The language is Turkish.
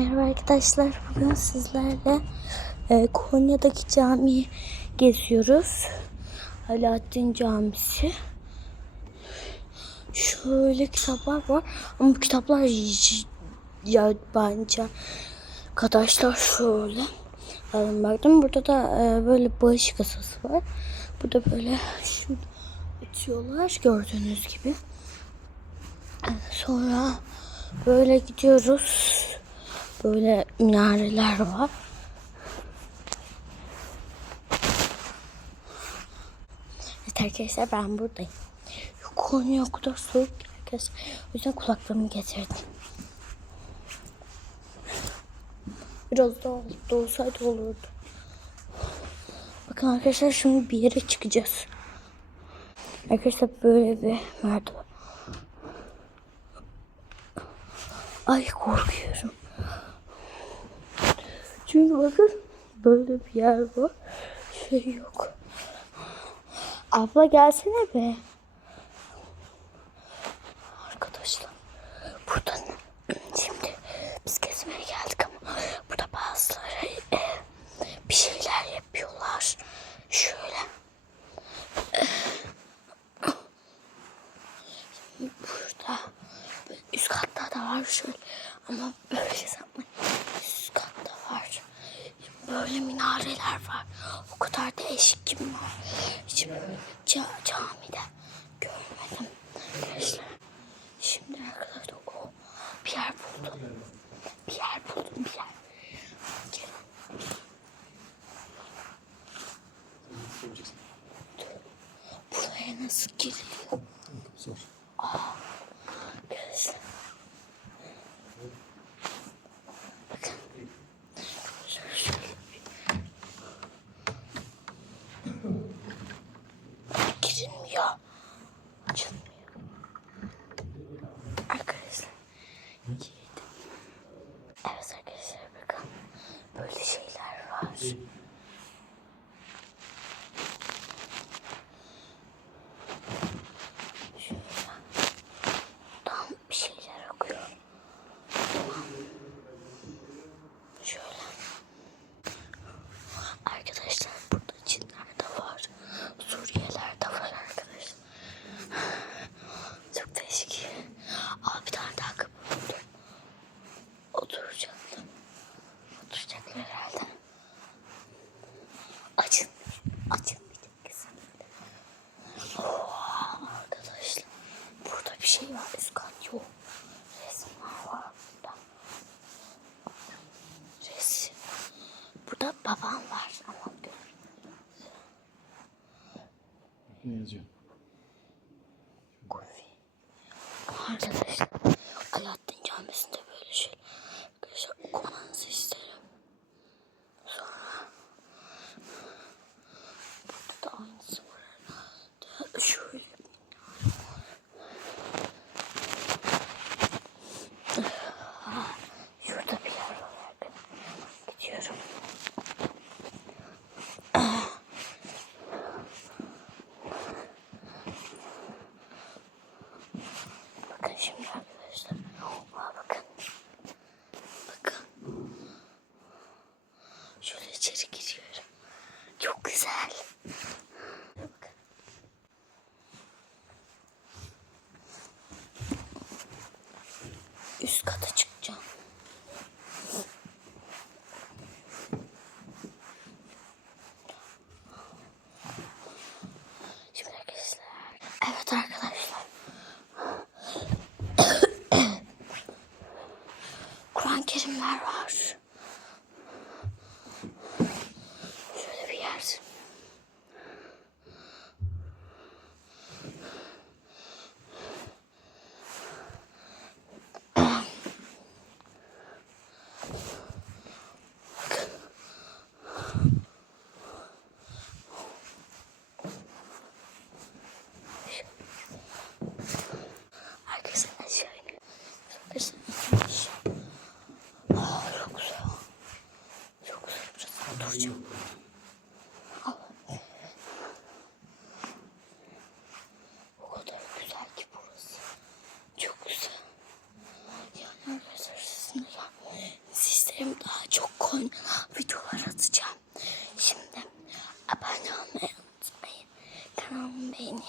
Merhaba arkadaşlar. Bugün sizlerle e, Konya'daki camiyi geziyoruz. Alaaddin Camisi. Şöyle kitaplar var ama bu kitaplar y- yabancı. Arkadaşlar şöyle. Alın baktım. Burada da e, böyle bağış kasası var. Burada böyle şunu açıyorlar gördüğünüz gibi. Sonra böyle gidiyoruz. Böyle minareler var. Evet arkadaşlar ben buradayım. Konya o kadar soğuk ki arkadaşlar. O yüzden kulaklığımı getirdim. Biraz daha altta olurdu. Bakın arkadaşlar şimdi bir yere çıkacağız. Arkadaşlar böyle bir merdiven. Ay korkuyorum. Çünkü bakın böyle bir yer var. Şey yok. Abla gelsene be. Arkadaşlar burada şimdi biz gezmeye geldik ama burada bazıları e, bir şeyler yapıyorlar. Şöyle. Burada üst katta da var şöyle ama böyle var. Böyle minareler var. O kadar değişik ki minare. Hiç camide görmedim. Arkadaşlar şimdi arkadaşlar o bir yer buldum. Bir yer buldum bir yer. Gelin. Buraya nasıl giriliyor? Zor. Arkadaşlar. Bakın. Şöyle şöyle. Girilmiyor. Açılmıyor. Arkadaşlar. Girdim. Evet arkadaşlar bakın. Böyle şeyler var. Şöyle. Tam bir şeyler okuyor. Şöyle. Arkadaşlar burada Çinler de var. Suriyeliler de var arkadaşlar. Çok değişik. Aa bir tane daha kapı buldum. Oturacaklar. Oturacaklar herhalde. Açın. Açılmayacak kesinlikle. Oha arkadaşlar. Burada bir şey var. Üst kat yok. Resimler var burada. Resim. Burada babam var ama görmüyorum. Ne yazıyor? Kufi. Arkadaşlar Alaaddin Camisi'nde böyle şey. Arkadaşlar okumanızı isterim. Sonra burada da aynısı var herhalde. Şöyle Ah, Şurada bir yer var. Gidiyorum. Bakın şimdi arkadaşlar. Oha bakın. Bakın. Şöyle içeri giriyorum. Çok güzel. Bakın. Üst kata çıkacağım. Şimdi arkadaşlar. Evet arkadaşlar. Kur'an-ı Var. Şöyle bir yer. Arkadaşlar aşağı hem daha çok konu videolar atacağım. Şimdi abone olmayı unutmayın. Kanalımı beğenin.